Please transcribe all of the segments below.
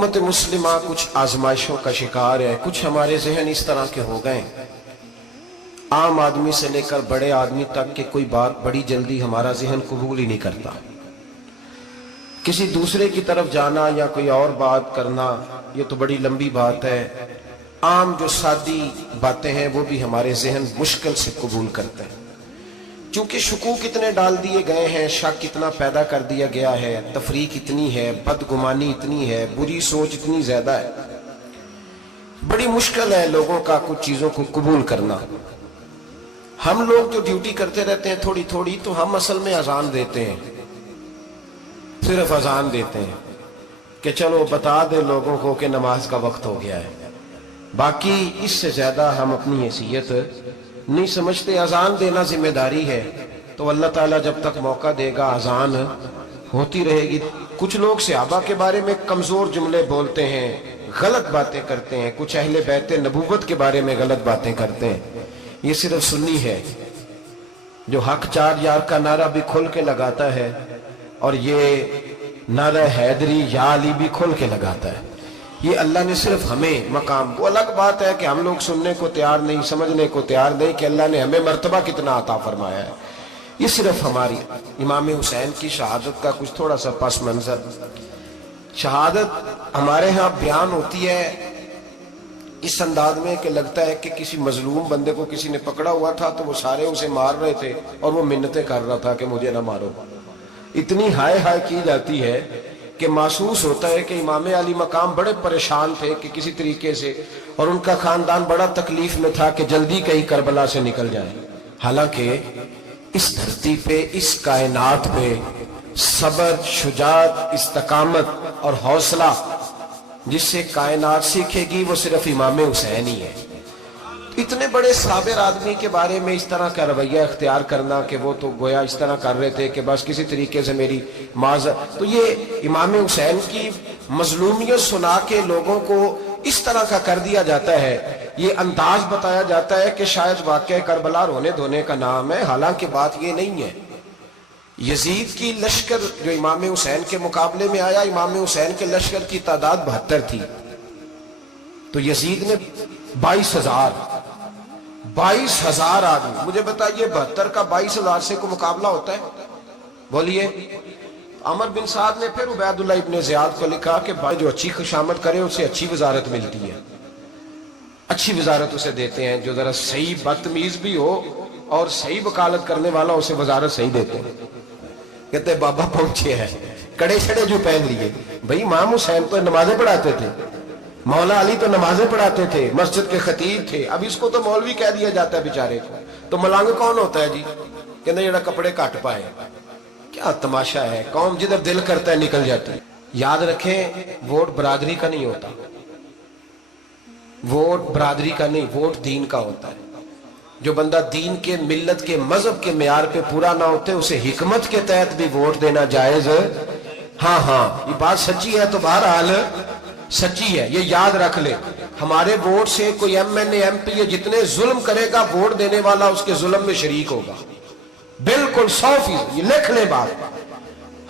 امت مسلمہ کچھ آزمائشوں کا شکار ہے. کچھ ہمارے ذہن اس طرح کے ہو گئے, عام آدمی سے لے کر بڑے آدمی تک کہ کوئی بات بڑی جلدی ہمارا ذہن قبول ہی نہیں کرتا. کسی دوسرے کی طرف جانا یا کوئی اور بات کرنا یہ تو بڑی لمبی بات ہے. عام جو سادی باتیں ہیں وہ بھی ہمارے ذہن مشکل سے قبول کرتے ہیں, چونکہ شکوک اتنے ڈال دیے گئے ہیں, شک اتنا پیدا کر دیا گیا ہے, تفریق اتنی ہے, بدگمانی اتنی ہے, بری سوچ اتنی زیادہ ہے. بڑی مشکل ہے لوگوں کا کچھ چیزوں کو قبول کرنا. ہم لوگ جو ڈیوٹی کرتے رہتے ہیں تھوڑی تھوڑی, تو ہم اصل میں اذان دیتے ہیں, صرف اذان دیتے ہیں کہ چلو بتا دے لوگوں کو کہ نماز کا وقت ہو گیا ہے. باقی اس سے زیادہ ہم اپنی حیثیت نہیں سمجھتے. اذان دینا ذمہ داری ہے, تو اللہ تعالیٰ جب تک موقع دے گا اذان ہوتی رہے گی. کچھ لوگ صحابہ کے بارے میں کمزور جملے بولتے ہیں, غلط باتیں کرتے ہیں, کچھ اہل بیت نبوت کے بارے میں غلط باتیں کرتے ہیں. یہ صرف سنی ہے جو حق چار یار کا نعرہ بھی کھل کے لگاتا ہے, اور یہ نعرہ حیدری یا علی بھی کھل کے لگاتا ہے. یہ اللہ نے صرف ہمیں مقام, وہ الگ بات ہے کہ ہم لوگ سننے کو تیار نہیں, سمجھنے کو تیار نہیں کہ اللہ نے ہمیں مرتبہ کتنا عطا فرمایا ہے. یہ صرف ہماری امام حسین کی شہادت کا کچھ تھوڑا سا پس منظر. شہادت ہمارے ہاں بیان ہوتی ہے اس انداز میں کہ لگتا ہے کہ کسی مظلوم بندے کو کسی نے پکڑا ہوا تھا تو وہ سارے اسے مار رہے تھے اور وہ منتیں کر رہا تھا کہ مجھے نہ مارو. اتنی ہائے ہائے کی جاتی ہے کہ محسوس ہوتا ہے کہ امام علی مقام بڑے پریشان تھے کہ کسی طریقے سے, اور ان کا خاندان بڑا تکلیف میں تھا کہ جلدی کہیں کربلا سے نکل جائے. حالانکہ اس دھرتی پہ, اس کائنات پہ صبر, شجاعت, استقامت اور حوصلہ جس سے کائنات سیکھے گی وہ صرف امام حسین ہی ہے. اتنے بڑے صابر آدمی کے بارے میں اس طرح کا رویہ اختیار کرنا کہ وہ تو گویا اس طرح کر رہے تھے کہ بس کسی طریقے سے میری معذرت, تو یہ امام حسین کی مظلومیت سنا کے لوگوں کو اس طرح کا کر دیا جاتا ہے. یہ انداز بتایا جاتا ہے کہ شاید واقعہ کربلا رونے دھونے کا نام ہے, حالانکہ بات یہ نہیں ہے. یزید کی لشکر جو امام حسین کے مقابلے میں آیا, امام حسین کے لشکر کی تعداد 72 تھی, تو یزید نے 22,000 آدمی. مجھے بتائیے 72 کا 22,000 سے کوئی مقابلہ ہوتا ہے؟ بولیے. عمر بن سعد نے پھر عبید اللہ ابن زیاد کو لکھا کہ بھائی جو اچھی خوشامد کرے اسے اچھی وزارت ملتی ہے, اچھی وزارت اسے دیتے ہیں. جو ذرا صحیح بدتمیز بھی ہو اور صحیح وکالت کرنے والا اسے وزارت صحیح دیتے ہیں. کہتے بابا پہنچے ہیں, کڑے چھڑے جو پہن لیے. بھئی امام حسین تو نمازیں پڑھاتے تھے, مولا علی تو نمازیں پڑھاتے تھے, مسجد کے خطیب تھے. اب اس کو تو مولوی کہہ دیا جاتا ہے بیچارے کو. تو ملنگ کون ہوتا ہے جی؟ کہتے جڑا کپڑے کٹ پائے. کیا تماشا ہے, قوم جدھر دل کرتا ہے نکل جاتی ہے. یاد رکھیں ووٹ برادری کا نہیں ہوتا, ووٹ برادری کا نہیں, ووٹ دین کا ہوتا ہے. جو بندہ دین کے, ملت کے, مذہب کے معیار پہ پورا نہ ہوتے اسے حکمت کے تحت بھی ووٹ دینا جائز. ہاں یہ بات سچی ہے, تو بہرحال سچی ہے, یہ یاد رکھ لے. ہمارے ووٹ سے کوئی ایم این اے, ایم پی اے جتنے ظلم کرے گا, ووٹ دینے والا اس کے ظلم میں شریک ہوگا, بالکل 100%. یہ لکھ لیں بات.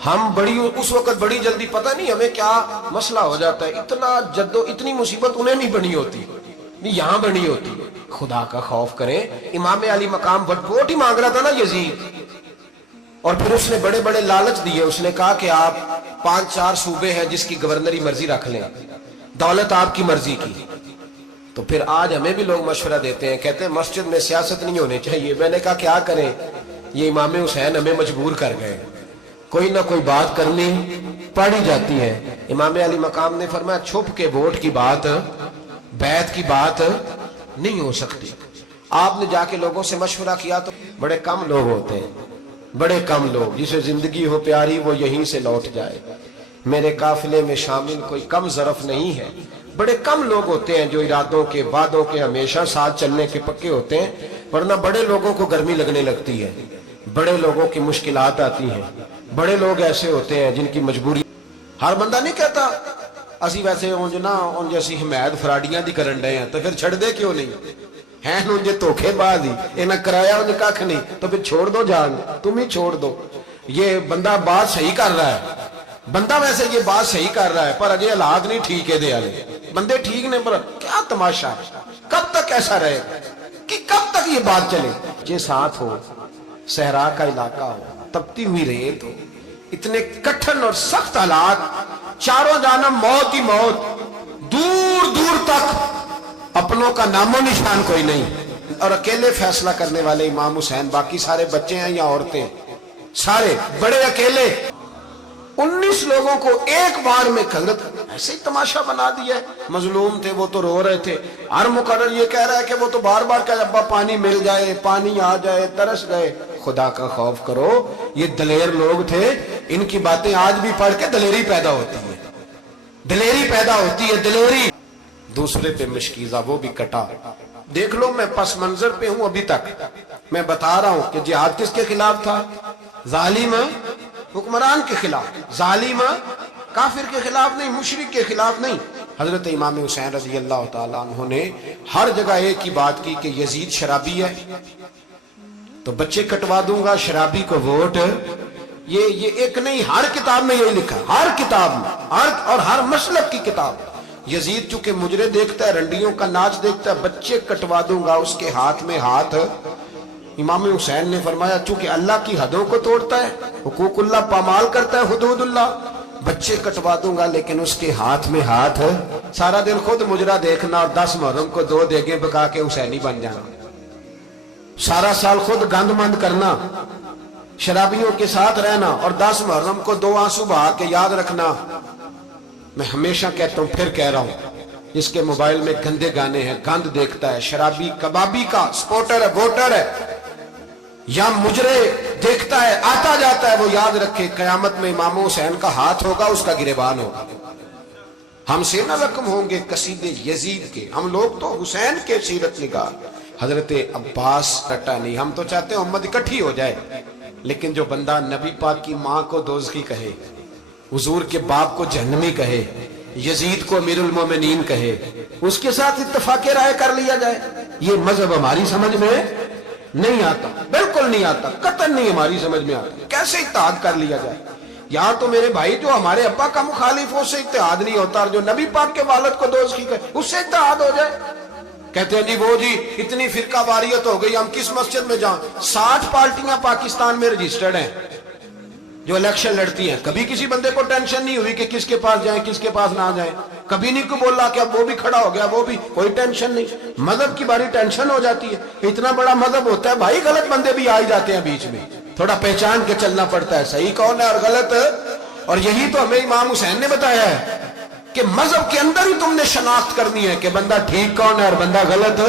ہم اس وقت بڑی جلدی, پتہ نہیں ہمیں کیا مسئلہ ہو جاتا ہے, اتنا اتنی مصیبت انہیں نہیں بنی ہوتی, یہاں بنی ہوتی. خدا کا خوف کریں. امام علی مقام ووٹ ہی مانگ رہا تھا نا یزید, اور پھر اس نے بڑے بڑے لالچ دیے. اس نے کہا کہ آپ 5-4 صوبے ہیں جس کی گورنری مرضی رکھ لیں, دولت آپ کی مرضی کی. تو پھر آج ہمیں بھی لوگ مشورہ دیتے ہیں, کہتے ہیں مسجد میں سیاست نہیں ہونی چاہیے. میں نے کہا کیا کریں, یہ امام حسین ہمیں مجبور کر گئے, کوئی نہ کوئی بات کرنی پڑ ہی جاتی ہے. امام علی مقام نے فرمایا چھپ کے ووٹ کی بات, بیعت کی بات نہیں ہو سکتی. آپ نے جا کے لوگوں سے مشورہ کیا تو بڑے کم لوگ ہوتے ہیں, بڑے کم لوگ. جسے زندگی ہو پیاری وہ یہیں سے لوٹ جائے. میرے قافلے میں شامل کوئی کم ظرف نہیں ہے. بڑے کم لوگ ہوتے ہیں جو ارادوں کے, وعدوں کے ہمیشہ ساتھ چلنے کے پکے ہوتے ہیں, ورنہ بڑے لوگوں کو گرمی لگنے لگتی ہے, بڑے لوگوں کی مشکلات آتی ہیں. بڑے لوگ ایسے ہوتے ہیں جن کی مجبوری. ہر بندہ نہیں کہتا اسی ویسے انج اسی حمایت فراڈیاں دی کرن ڈے ہیں, تو پھر چھڑ دے کیوں نہیں ہیں؟ انجے دھوکے باز ہی, انہیں کرایا انہیں کھ نہیں, تو پھر چھوڑ دو جان, تم ہی چھوڑ دو. یہ بندہ بات صحیح کر رہا ہے, بندہ ویسے یہ بات صحیح کر رہا ہے پر اجے حالات نہیں ٹھیک ہے دے والے بندے ٹھیک نہیں، پر کیا تماشا ہے، کب تک ایسا رہے گا کہ کب تک یہ بات چلے؟ یہ ساتھ ہو، صحرا کا علاقہ ہو، تپتی ہوئی ریت ہو، اتنے کٹھن اور سخت حالات، چاروں جانب موت ہی موت، دور دور تک اپنوں کا نام و نشان کوئی نہیں، اور اکیلے فیصلہ کرنے والے امام حسین، باقی سارے بچے ہیں یا عورتیں، سارے بڑے اکیلے، 19 لوگوں کو ایک بار میں حضرت ایسے ہی تماشا بنا دیا ہے۔ مظلوم تھے وہ تو رو رہے تھے، ہر مقرر یہ کہہ رہا ہے کہ وہ تو بار بار کہ ابا پانی مل جائے، پانی آ جائے، ترس گئے۔ خدا کا خوف کرو، یہ دلیر لوگ تھے، ان کی باتیں آج بھی پڑھ کے دلیری پیدا ہوتی ہے، دلیری پیدا ہوتی ہے، دلیری۔ دوسرے پہ مشکیزہ، وہ بھی کٹا۔ دیکھ لو میں پس منظر پہ ہوں ابھی تک، میں بتا رہا ہوں کہ جہاد کس کے خلاف تھا؟ ظالم حکمران کے خلاف، ظالم کافر کے خلاف نہیں، مشرک کے خلاف نہیں۔ حضرت امام حسین رضی اللہ تعالیٰ عنہ نے ہر جگہ ایک ہی بات کی کہ یزید شرابی ہے تو بچے کٹوا دوں گا، شرابی کو ووٹ۔ یہ ایک نہیں، ہر کتاب میں یہی لکھا، ہر کتاب میں، اور ہر مسلک کی کتاب۔ یزید چونکہ مجرے دیکھتا ہے، رنڈیوں کا ناچ دیکھتا ہے، بچے کٹوا دوں گا، اس کے ہاتھ میں ہاتھ۔ امام حسین نے فرمایا چونکہ اللہ کی حدوں کو توڑتا ہے، حقوق اللہ پامال کرتا ہے، حدود اللہ، بچے کٹوا دوں گا لیکن اس کے ہاتھ میں ہاتھ۔ سارا دن خود مجرا دیکھنا اور 10 محرم کو 2 دیگیں پکا کے حسینی بن جانا، سارا سال خود گند مند کرنا، شرابیوں کے ساتھ رہنا، اور 10 محرم کو 2 آنسو بہا کے یاد رکھنا۔ میں ہمیشہ کہتا ہوں، پھر کہہ رہا ہوں، جس کے موبائل میں گندے گانے ہیں، گند دیکھتا ہے، شرابی کبابی کا سپورٹر ہے، ووٹر ہے، یا مجرے دیکھتا ہے، آتا جاتا ہے، وہ یاد رکھے قیامت میں امام حسین کا ہاتھ ہوگا، اس کا گریبان ہوگا۔ ہم سے نہ رقم ہوں گے قصیدے یزید کے، ہم لوگ تو حسین کے سیرت نگاہ۔ حضرت عباس کٹا نہیں، ہم تو چاہتے ہیں امت اکٹھی ہو جائے، لیکن جو بندہ نبی پاک کی ماں کو دوزخی کہے، حضور کے باپ کو جہنمی کہے، یزید کو امیر المومنین کہے، اس کے ساتھ اتفاق رائے کر لیا جائے، یہ مذہب ہماری سمجھ میں نہیں آتا، بالکل نہیں آتا، قطعاً نہیں ہماری سمجھ میں آتا۔ کیسے اتحاد کر لیا جائے؟ یہاں تو میرے بھائی جو ہمارے ابا کا مخالف ہو، اس سے اتحاد نہیں ہوتا، اور جو نبی پاک کے والد کو دوزخی کہے، اس سے اتحاد ہو جائے۔ کہتے ہیں جی وہ جی اتنی فرقہ واریت ہو گئی، ہم کس مسجد میں جائیں؟ 60 پارٹیاں پاکستان میں رجسٹرڈ ہیں جو الیکشن لڑتی ہیں، کبھی کسی بندے کو ٹینشن نہیں ہوئی کہ کس کے پاس جائیں کس کے پاس نہ جائیں، کبھی نہیں کو بولا کہ اب وہ بھی کھڑا ہو گیا، وہ بھی، کوئی ٹینشن نہیں۔ مذہب کی باری ٹینشن ہو جاتی ہے، اتنا بڑا مذہب ہوتا ہے بھائی، غلط بندے بھی آ ہی جاتے ہیں بیچ میں، تھوڑا پہچان کے چلنا پڑتا ہے صحیح کون ہے اور غلط۔ اور یہی تو ہمیں امام حسین نے بتایا ہے کہ مذہب کے اندر ہی تم نے شناخت کرنی ہے کہ بندہ ٹھیک کون ہے اور بندہ غلط۔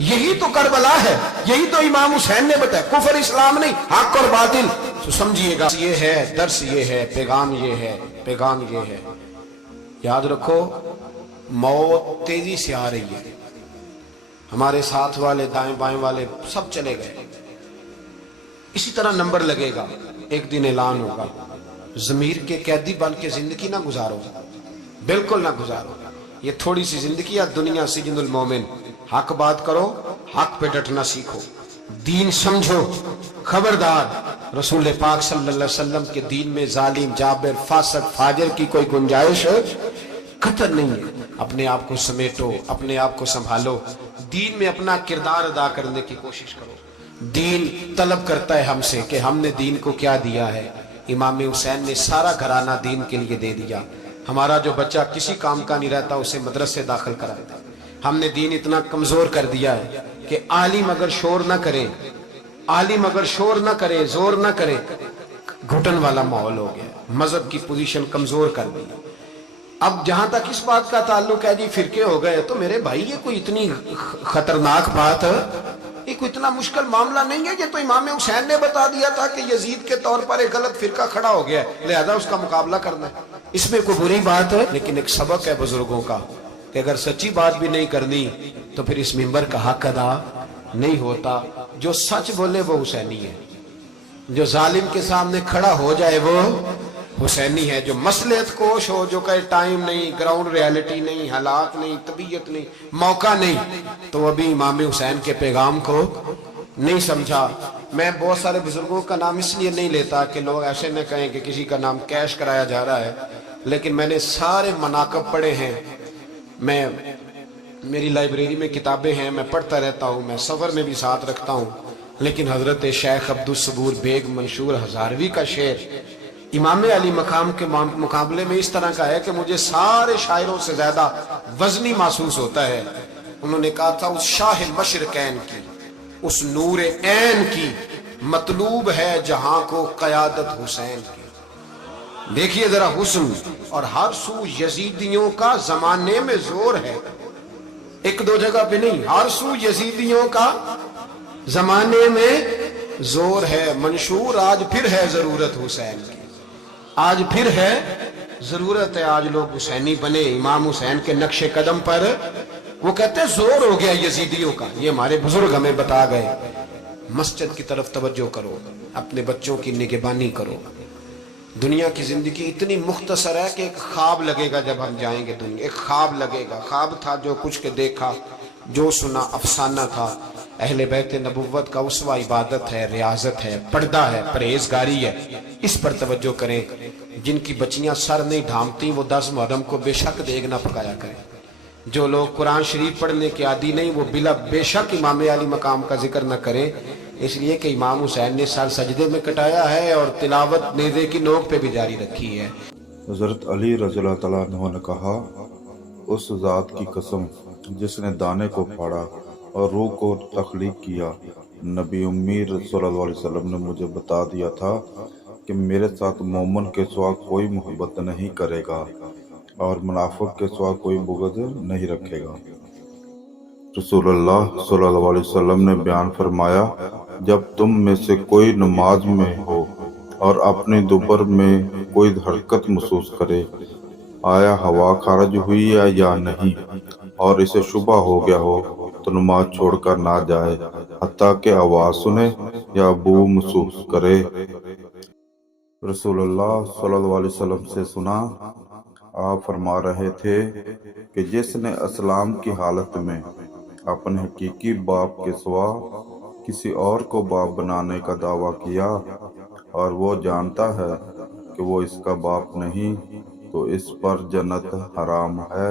یہی تو کربلا ہے، یہی تو امام حسین نے بتایا، کفر اسلام نہیں، حق اور باطل۔ تو سمجھیے گا، یہ ہے درس، یہ ہے پیغام، یہ ہے پیغام، یہ ہے۔ یاد رکھو موت تیزی سے آ رہی ہے، ہمارے ساتھ والے دائیں بائیں والے سب چلے گئے، اسی طرح نمبر لگے گا، ایک دن اعلان ہوگا۔ ضمیر کے قیدی بن کے زندگی نہ گزارو، بالکل نہ گزارو۔ یہ تھوڑی سی زندگی ہے دنیا، سجن المومن۔ حق بات کرو، حق پہ ڈٹنا سیکھو، دین سمجھو، خبردار رسول پاک صلی اللہ علیہ وسلم کے دین میں ظالم، جابر، فاسق، فاجر کی کوئی گنجائش قطعاً نہیں ہے۔ اپنے آپ کو سمیٹو، اپنے آپ کو سنبھالو، دین میں اپنا کردار ادا کرنے کی کوشش کرو۔ دین طلب کرتا ہے ہم سے کہ ہم نے دین کو کیا دیا ہے۔ امام حسین نے سارا گھرانہ دین کے لیے دے دیا۔ ہمارا جو بچہ کسی کام کا نہیں رہتا اسے مدرسے داخل کراتا ہے۔ ہم نے دین اتنا کمزور کر دیا ہے کہ عالم اگر شور نہ کرے، عالم اگر شور نہ کرے، زور نہ کرے، گھٹن والا ماحول ہو گیا، مذہب کی پوزیشن کمزور کر دی۔ اب جہاں تک اس بات کا تعلق ہے جی فرقے ہو گئے، تو میرے بھائی یہ کوئی اتنی خطرناک بات ہے، یہ کوئی اتنا مشکل معاملہ نہیں ہے۔ یہ تو امام حسین نے بتا دیا تھا کہ یزید کے طور پر ایک غلط فرقہ کھڑا ہو گیا ہے، لہذا اس کا مقابلہ کرنا ہے۔ اس میں کوئی بری بات ہے، لیکن ایک سبق ہے بزرگوں کا کہ اگر سچی بات بھی نہیں کرنی تو پھر اس منبر کا حق ادا نہیں ہوتا۔ جو سچ بولے وہ حسینی ہے، جو ظالم کے سامنے کھڑا ہو جائے وہ حسینی ہے، جو مصلحت کوش ہو، جو کہے ٹائم نہیں، گراؤنڈ ریالٹی نہیں، حالات نہیں، طبیعت نہیں، موقع نہیں، تو ابھی امام حسین کے پیغام کو نہیں سمجھا۔ میں بہت سارے بزرگوں کا نام اس لیے نہیں لیتا کہ لوگ ایسے نہ کہیں کہ کسی کا نام کیش کرایا جا رہا ہے، لیکن میں نے سارے مناقب پڑھے ہیں، میں میری لائبریری میں کتابیں ہیں، میں پڑھتا رہتا ہوں، میں سفر میں بھی ساتھ رکھتا ہوں، لیکن حضرت شیخ عبدالصبور بیگ منشور ہزاروی کا شعر امام علی مقام کے مقابلے میں اس طرح کا ہے کہ مجھے سارے شاعروں سے زیادہ وزنی محسوس ہوتا ہے۔ انہوں نے کہا تھا اس شاہ مشرقین کی، اس نور عین کی مطلوب ہے جہاں کو قیادت حسین کی۔ دیکھیے ذرا حسن، اور ہر سو یزیدیوں کا زمانے میں زور ہے، ایک دو جگہ پہ نہیں، ہر سو یزیدیوں کا زمانے میں زور ہے، منشور آج پھر ہے ضرورت حسین کی، آج پھر ہے ضرورت ہے، آج لوگ حسینی بنے، امام حسین کے نقش قدم پر، وہ کہتے ہیں زور ہو گیا یزیدیوں کا، یہ ہمارے بزرگ ہمیں بتا گئے۔ مسجد کی طرف توجہ کرو، اپنے بچوں کی نگہبانی کرو۔ دنیا کی زندگی اتنی مختصر ہے کہ ایک خواب لگے گا جب ہم جائیں گے دنیا، ایک خواب لگے گا، خواب تھا جو کچھ کے دیکھا، جو سنا افسانہ تھا۔ اہل بیت نبوت کا اسوہ عبادت ہے، ریاضت ہے، پردہ ہے، پرہیزگاری ہے، اس پر توجہ کریں۔ جن کی بچیاں سر نہیں ڈھانپتی وہ 10 محرم کو بے شک دیگ نہ پکایا کریں۔ جو لوگ قرآن شریف پڑھنے کے عادی نہیں وہ بلا بے شک امام علی مقام کا ذکر نہ کریں، اس لیے کہ امام حسین نے سر سجدے میں کٹایا ہے اور تلاوت نیزے کی نوک پہ بھی جاری رکھی ہے۔ حضرت علی رضی اللہ تعالیٰ عنہ نے کہا، اس ذات کی قسم جس نے دانے کو پھاڑا اور روح کو تخلیق کیا، نبی امی صلی اللہ علیہ وسلم نے مجھے بتا دیا تھا کہ میرے ساتھ مومن کے سوا کوئی محبت نہیں کرے گا اور منافق کے سوا کوئی بغض نہیں رکھے گا۔ رسول اللہ صلی اللہ علیہ وسلم نے بیان فرمایا، جب تم میں سے کوئی نماز میں ہو اور اپنی دوبر میں کوئی حرکت محسوس کرے، آیا ہوا خارج ہوئی ہے یا نہیں، اور اسے شبہ ہو گیا ہو تو نماز چھوڑ کر نہ جائے حتیٰ کہ آواز سنے یا بو محسوس کرے۔ رسول اللہ صلی اللہ علیہ وسلم سے سنا، آپ فرما رہے تھے کہ جس نے اسلام کی حالت میں اپنے حقیقی باپ کے سوا کسی اور کو باپ بنانے کا دعویٰ کیا اور وہ جانتا ہے کہ وہ اس کا باپ نہیں، تو اس پر جنت حرام ہے۔